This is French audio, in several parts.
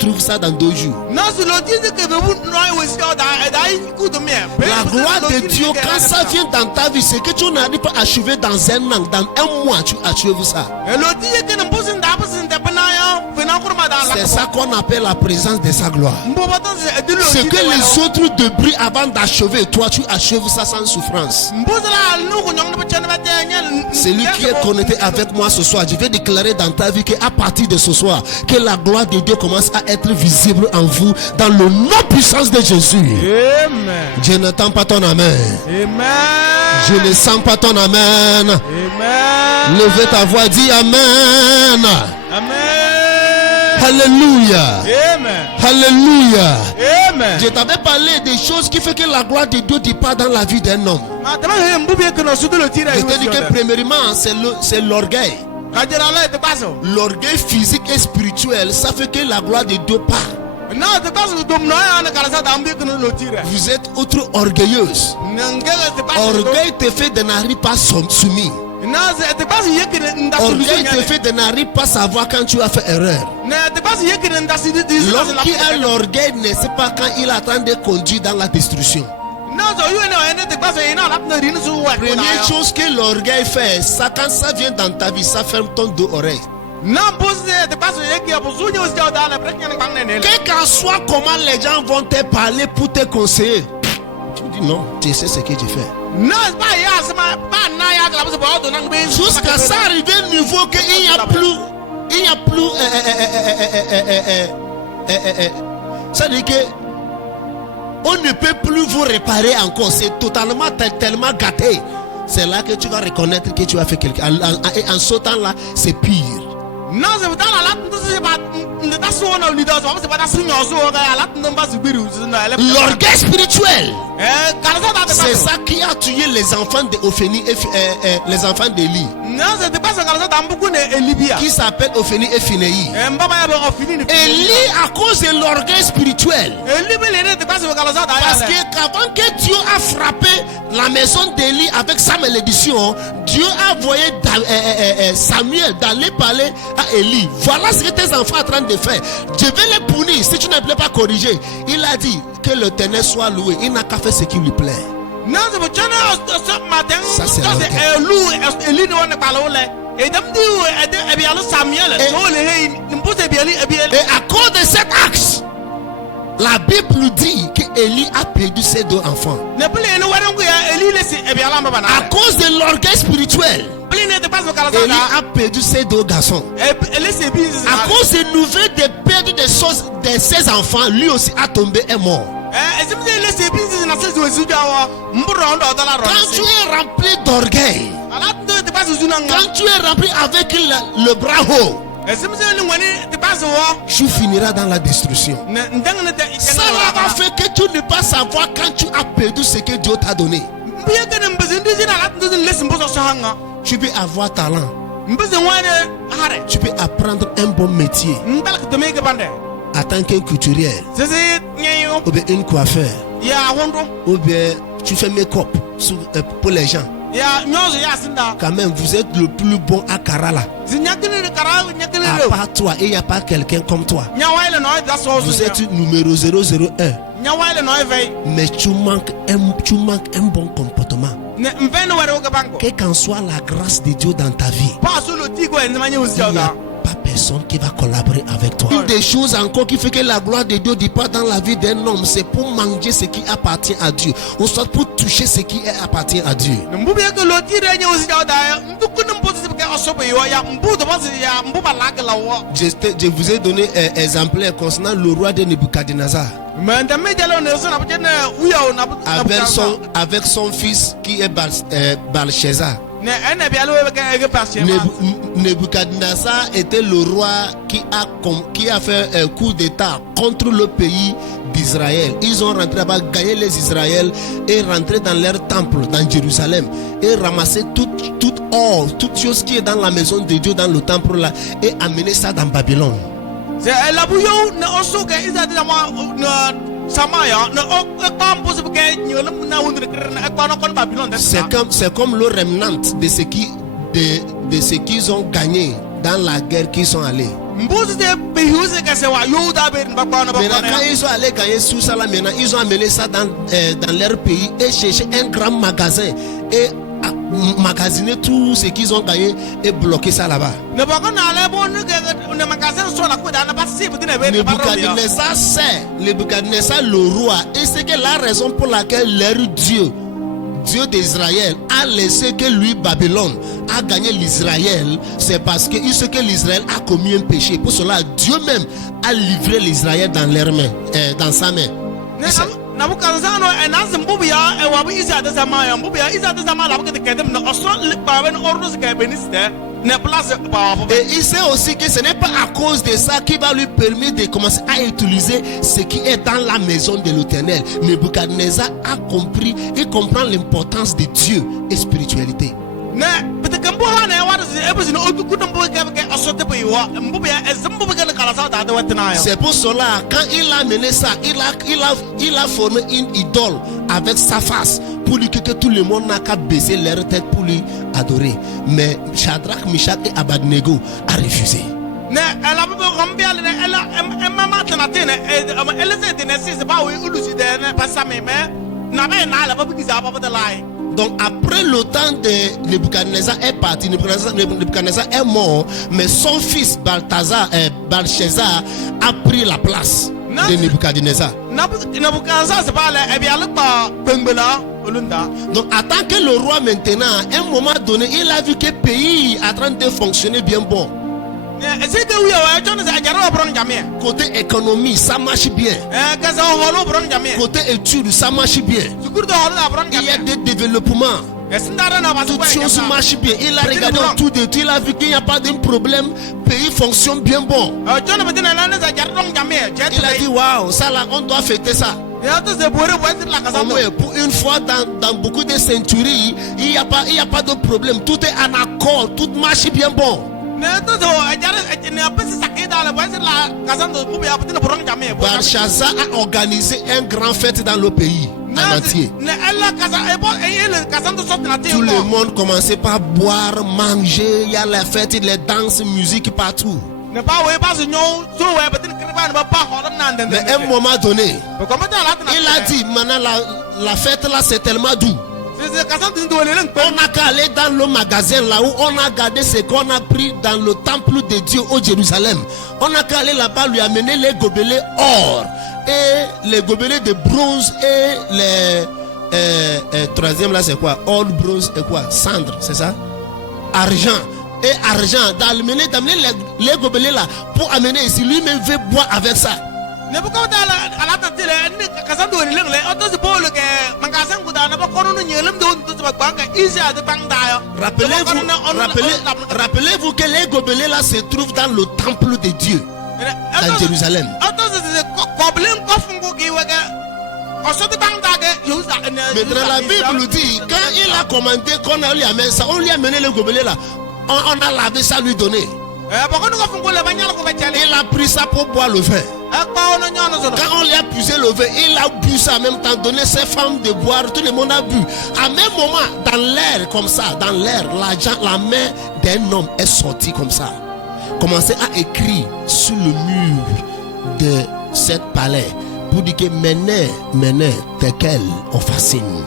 trouves ça dans 2 jours. La gloire de Dieu, quand ça vient dans ta vie, c'est que tu n'arrives pas à achever dans 1 an, dans 1 mois, tu achèves ça. C'est ça qu'on appelle la présence de sa gloire. Ce que les autres débris avant d'achever, toi tu achèves ça sans souffrance. Celui qui est connecté avec moi ce soir, je vais déclarer dans ta vie qu'à partir de ce soir, que la gloire de Dieu commence à être visible en vous dans le nom puissant de Jésus. Amen. Je n'entends pas ton amen. Amen. Je ne sens pas ton amen. Amen. Levez ta voix, dis amen. Amen. Alléluia. Amen. Alléluia. Amen. Je t'avais parlé des choses qui font que la gloire de Dieu départ dans la vie d'un homme. Je t'ai dit que premièrement, c'est l'orgueil. L'orgueil physique et spirituel, ça fait que la gloire de Dieu part. Vous êtes outre orgueilleuse. Orgueil te fait de n'arriver pas soumis. Orgueil te fait de n'arriver pas savoir quand tu as fait erreur. L'homme qui a l'orgueil ne sait pas quand il est en train de conduire dans la destruction. Première chose que l'orgueil fait, ça quand ça vient dans ta vie, ça ferme ton deux oreilles. Quel qu'en soit comment les gens vont te parler pour te conseiller, tu dis non, tu sais ce que tu fais. Jusqu'à ça arriver au niveau qu'il n'y a plus, ça veut dire que on ne peut plus vous réparer encore. C'est totalement tellement gâté. C'est là que tu vas reconnaître que tu as fait quelque chose. Et en ce temps-là, c'est pire. L'orgueil spirituel, c'est ça qui a tué les enfants d'Ophénie et les enfants d'Élie, qui s'appelle Ophénie et Phinéi. Élie, à cause de l'orgueil spirituel, parce que avant que Dieu a frappé la maison d'Élie avec sa malédiction, Dieu a envoyé Samuel d'aller parler à Élie. Voilà ce que tes enfants sont en train de faire. Je vais les punir si tu ne peux pas corriger. Il a dit que l'Éternel soit loué. Il n'a qu'à faire ce qui lui plaît. Ça c'est et à cause de cet axe, la Bible dit qu'Élie a perdu ses 2 enfants. À cause de l'orgueil spirituel, Élie a perdu ses 2 garçons. À cause des nouvelles de perdre de ses enfants, lui aussi a tombé et mort. Quand tu es rempli d'orgueil, quand tu es rempli avec le bras haut, tu finiras dans la destruction. Ça va faire que tu ne pas savoir quand tu as perdu ce que Dieu t'a donné. Tu peux avoir talent, tu peux apprendre un bon métier en tant qu'un couturier, ou bien une coiffeur, ou bien tu fais make-up pour les gens. Quand même, vous êtes le plus bon à Karala. À part toi, il n'y a pas quelqu'un comme toi. Vous êtes numéro 001. Mais tu manques un bon comportement. Quelle qu'en soit la grâce de Dieu dans ta vie, il n'y a pas personne qui va collaborer avec toi. Une des choses encore qui fait que la gloire de Dieu départ dans la vie d'un homme, c'est pour manger ce qui appartient à Dieu, ou soit pour toucher ce qui appartient à Dieu. Je vous ai donné un exemplaire concernant le roi de Nebuchadnezzar. Avec son fils qui est Belshazzar. Nebuchadnezzar était le roi qui a fait un coup d'état contre le pays d'Israël. Ils ont rentré là-bas, gagné les Israël et rentré dans leur temple dans Jérusalem et ramassé toute or, toute chose qui est dans la maison de Dieu, dans le temple là, et amené ça dans Babylone. C'est comme le remnant de ce qu'ils ont gagné dans la guerre qu'ils sont allés. quand ils sont allés gagner sous ça là maintenant, ils ont amené ça dans leur pays et cherché un grand magasin et magasiner tout ce qu'ils ont gagné et bloquer ça là-bas. Nebuchadnezzar le roi, et c'est que la raison pour laquelle leur Dieu d'Israël a laissé que lui, Babylone, a gagné l'Israël, c'est parce qu'il sait que l'Israël a commis un péché. Pour cela, Dieu même a livré l'Israël dans leurs mains, dans sa main. Et il sait aussi que ce n'est pas à cause de ça qu'il va lui permettre de commencer à utiliser ce qui est dans la maison de l'Éternel. Nebuchadnezzar a compris, il comprend l'importance de Dieu et spiritualité. C'est pour cela, quand il a mené ça, il a formé une idole avec sa face pour lui que tout le monde n'a qu'à baisser leur tête pour lui adorer. Mais Shadrach, Meshach et Abednego a refusé. Donc après le temps de Nebuchadnezzar est parti, Nebuchadnezzar est mort, mais son fils Belshazzar a pris la place de Nebuchadnezzar. Donc en tant que le roi maintenant, à un moment donné, il a vu que le pays est en train de fonctionner bien bon. Côté économie, ça marche bien. Côté études, ça marche bien. Il y a des développements. Toutes choses marchent bien. Il a regardé tout de tout. Il a vu qu'il n'y a pas de problème. Le pays fonctionne bien bon. Il a dit waouh, ça là, on doit fêter ça. Pour une fois dans beaucoup de centuries, il n'y a pas de problème. Tout est en accord. Tout marche bien bon. Belshazzar a organisé un grand fête dans le pays entier. Tout le monde commençait par boire, manger. Il y a la fête, les danses, musique partout. Mais à un moment donné, il a dit maintenant la fête là c'est tellement doux. On n'a qu'à aller dans le magasin là où on a gardé ce qu'on a pris dans le temple de Dieu au Jérusalem. On n'a qu'à aller là-bas lui amener les gobelets or et les gobelets de bronze et les troisième là c'est quoi? Or, bronze et quoi? Cendre, c'est ça? Argent. Et argent, d'amener les gobelets là pour amener ici. Lui-même veut boire avec ça. Rappelez-vous que les gobelets là se trouvent dans le temple de Dieu à Jérusalem. Mais dans la Bible dit, quand il a commandé qu'on lui amène ça, on lui a amené le gobelet là, on a lavé ça, lui donné. Il a pris ça pour boire le vin. Quand on lui a puisé le vin, il a bu ça en même temps, donné ses femmes de boire, tout le monde a bu. À même moment, dans l'air comme ça, dans l'air, la main d'un homme est sortie comme ça. Commencez à écrire sur le mur de cette palais pour dire que Méné, Tekel, on fascine.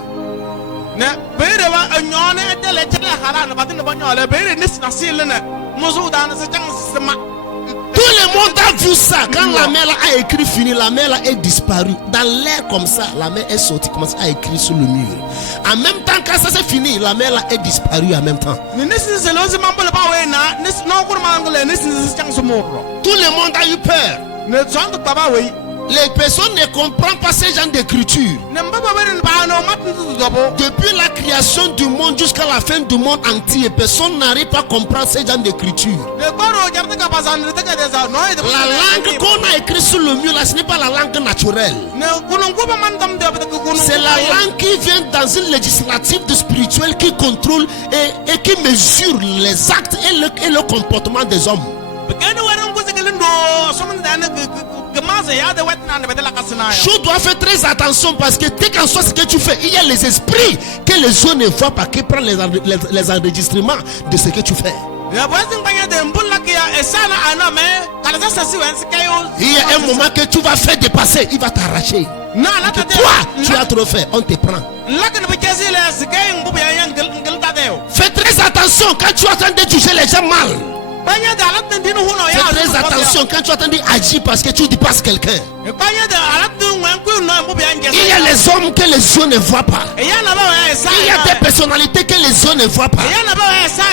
Tout le monde a vu ça. Quand la mère a écrit fini, la mère est disparue. Dans l'air comme ça, la mère est sortie, commence à écrire sur le mur. En même temps, quand ça c'est fini, la mère est disparue en même temps. Tout le monde a eu peur. Les personnes ne comprennent pas ces genres d'écriture. Depuis la création du monde jusqu'à la fin du monde entier, personne n'arrive pas à comprendre ces genres d'écriture. La langue qu'on a écrite sur le mur là, ce n'est pas la langue naturelle. C'est la langue qui vient dans une législative de spirituel qui contrôle et qui mesure les actes et le comportement des hommes. Je dois faire très attention parce que dès qu'en soit ce que tu fais, il y a les esprits que les yeux ne voient pas qui prennent les enregistrements de ce que tu fais. Il y a un moment que tu vas faire dépasser, il va t'arracher. Toi, tu as trop fait, on te prend. Fais très attention quand tu es en train de juger les gens mal. Fais très attention quand tu es en train d'agir parce que tu dépasses quelqu'un. Il y a les hommes que les yeux ne voient pas. Il y a des personnalités que les yeux ne voient pas.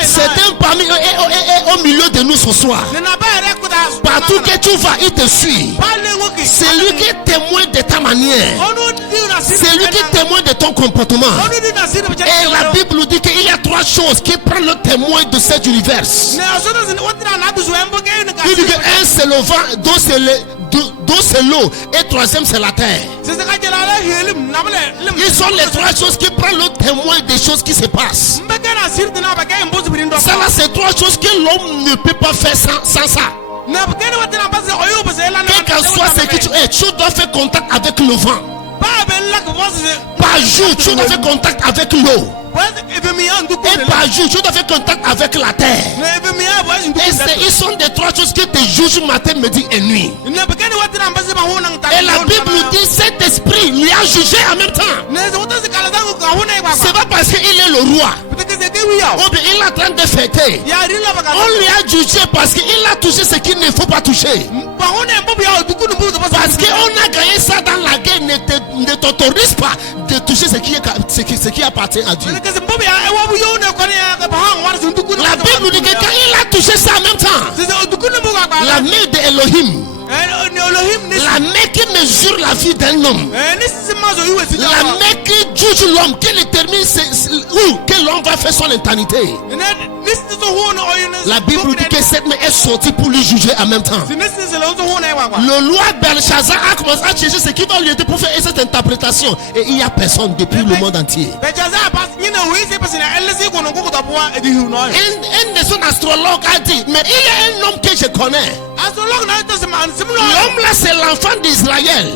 Certains parmi eux est au milieu de nous ce soir. Partout que tu vas, il te suit. C'est lui qui est témoin de ta manière. C'est lui qui est témoin de ton comportement. Et la Bible nous dit qu'il y a trois choses qui prennent le témoin de cet univers. Il dit que un c'est le vent, deux c'est l'eau et troisième c'est la terre. Ils sont les trois choses qui prennent le témoin des choses qui se passent. Ça là, c'est trois choses que l'homme ne peut pas faire sans ça. Quel qu'en soit ce que tu es, tu dois faire contact avec le vent. Par jour, tu dois faire contact avec l'eau. Et par jour, tu dois faire contact avec la terre. Et ils sont des trois choses qui te jugent matin, midi et nuit. Et la Bible nous dit cet esprit lui a jugé en même temps. C'est pas parce qu'il est le roi. Ou bien il est en train de fêter. On lui a jugé parce qu'il a touché ce qu'il ne faut pas toucher. Parce qu'on a gagné ça dans la guerre, ne t'autorise pas de toucher ce qui appartient à Dieu. La Bible nous dit que quand il a touché ça en même temps, la main d'Elohim, la main qui mesure la vie d'un homme, la main qui juge l'homme, qui détermine où que l'homme va faire son éternité. La Bible dit que cette main est sortie pour lui juger en même temps. Le roi Belshazzar a commencé à chercher ce qui va lui aider pour faire cette interprétation. Et il n'y a personne depuis le monde entier. Un de son astrologue a dit, mais il y a un homme que je connais. L'homme là c'est l'enfant d'Israël.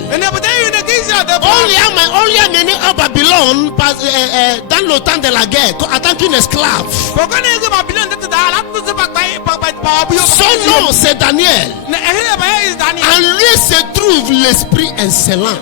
On lui a mené à Babylone dans le temps de la guerre en tant qu'une esclave. Son nom c'est Daniel. En lui se trouve l'esprit excellent.